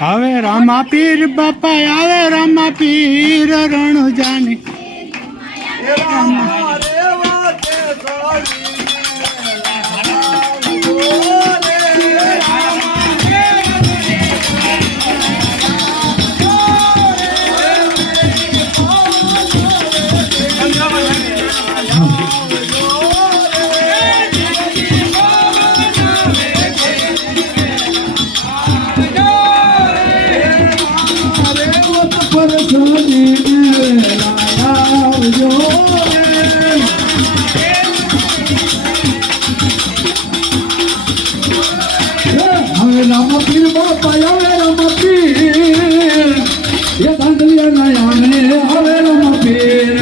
આવે રામા પીર બાપા આવે રામા પીર રણ જાની રામા પીર બાપા આવે રામા પીર એ દાંડલિયા ના આંગણે આવે રામા પીર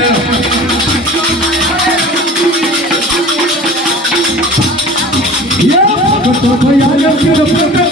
ભગતો ભૈયા પીર